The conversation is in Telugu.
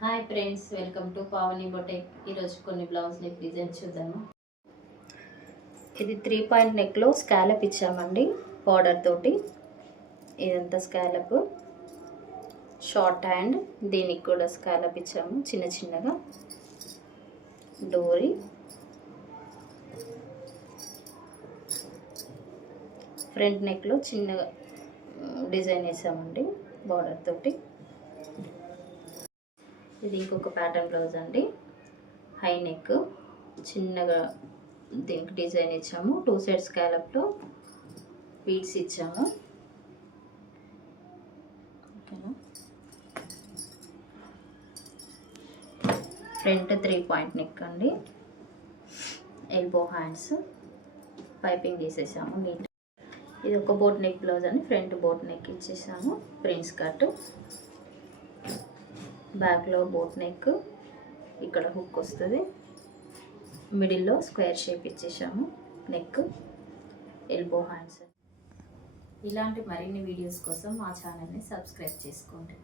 Hi friends, welcome to Pavani boutique. ఈరోజు కొన్ని బ్లౌజ్ నెక్ డిజైన్స్ చూద్దాము. ఇది 3 పాయింట్ నెక్లో స్కాలప్ ఇచ్చామండి బార్డర్ తోటి. ఇదంతా స్కాలప్, షార్ట్ హ్యాండ్, దీనికి కూడా స్కాలప్ ఇచ్చాము చిన్న చిన్నగా. డోరీ, ఫ్రంట్ నెక్లో చిన్నగా డిజైన్ వేసామండి బార్డర్ తోటి. ఇది ఇంకొక ప్యాటర్న్ బ్లౌజ్ అండి. హై నెక్, చిన్నగా దీనికి డిజైన్ ఇచ్చాము. 2 సైడ్స్ స్కాలప్లో బీడ్స్ ఇచ్చాము. ఓకేనా. ఫ్రంట్ 3 పాయింట్ నెక్ అండి. ఎల్బో హ్యాండ్స్, పైపింగ్ తీసేసాము నీట్. ఇది ఒక బోట్ నెక్ బ్లౌజ్ అండి. ఫ్రంట్ బోట్ నెక్ ఇచ్చేసాము, ప్రిన్స్ కట్. బ్యాక్లో బోట్ నెక్, ఇక్కడ హుక్ వస్తుంది, మిడిల్లో స్క్వేర్ షేప్ ఇచ్చేసాము నెక్, ఎల్బో హ్యాండ్స్. ఇలాంటి మరిన్ని వీడియోస్ కోసం మా ఛానల్ని సబ్స్క్రైబ్ చేసుకోండి.